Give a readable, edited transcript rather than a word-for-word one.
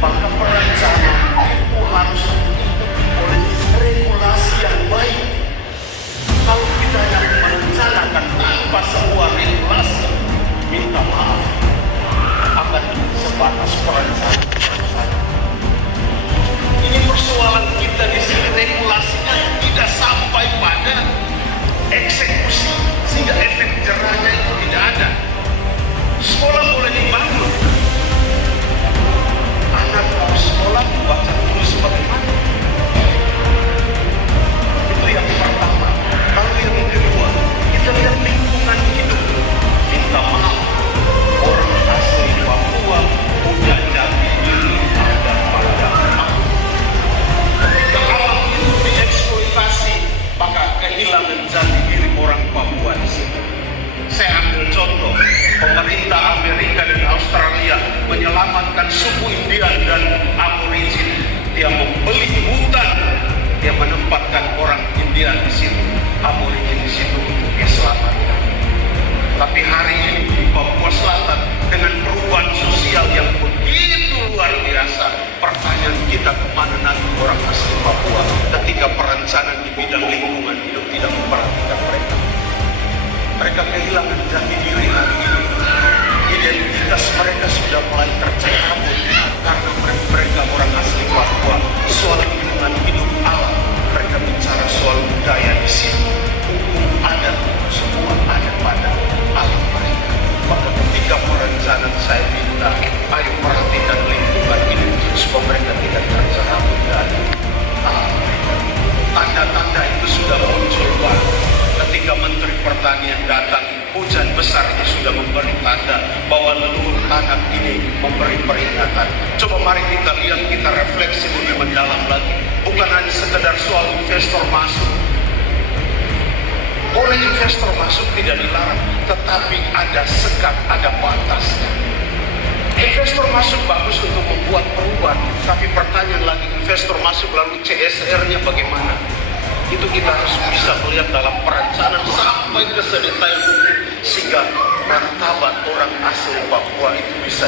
maka perencanaan itu harus diikuti oleh regulasi yang baik. Kalau kita yang merencanakan tanpa sebuah regulasi, minta maaf, akan sebatas perencanaan. Ini persoalan kita di sini, regulasinya tidak sampai pada eksekusi, sehingga efek jerahnya itu tidak ada. Sekolah boleh dibangun, anak mau sekolah baca tulis bagaimana? Itu yang pertama. Lalu yang kedua, kita lihat lingkungan hidup. Minta maaf, orang asli Papua udah jati diri ada pada alam. Ketika alam itu dieksploitasi, maka kehilangan jati diri orang Papua di situ. Saya ambil contoh, pemerintah Amerika dan Australia menyelamatkan suku Indian dan Aborigin. Dia membeli hutan, dia menempatkan orang Indian di situ, Aborigin di situ untuk diselamatkan. Tapi hari ini di Papua Selatan dengan perubahan sosial yang begitu luar biasa, pertanyaan kita kemana nanti orang asli Papua ketika perencanaan di bidang lingkungan hidup tidak memperhatikan mereka. Mereka kehilangan jati diri hari ini. Identitas mereka sudah mulai tercabut karena mereka orang asli Papua. Soal lingkungan hidup alam, mereka bicara soal budaya di sini. Hukum adat, semua ada pada alam mereka. Maka ketika perencanaan saya minta, ayo perhatikan lingkungan hidup supaya mereka tidak tercerabut dari alam mereka. Tanda-tanda itu sudah muncul Pak. Ketika Menteri Pertanian datang, hujan besar itu sudah memberi tanda bahwa leluhur tanah ini memberi peringatan. Coba mari kita lihat, kita refleksi lebih mendalam lagi. Bukan hanya sekedar soal investor masuk. Boleh investor masuk, tidak dilarang, tetapi ada sekat, ada batasnya. Investor masuk bagus untuk membuat perubahan, tapi pertanyaan lagi, investor masuk lalu CSR-nya bagaimana? Itu kita harus bisa melihat dalam perencanaan sampai ke sedetail hukum, sehingga martabat orang asli Papua itu bisa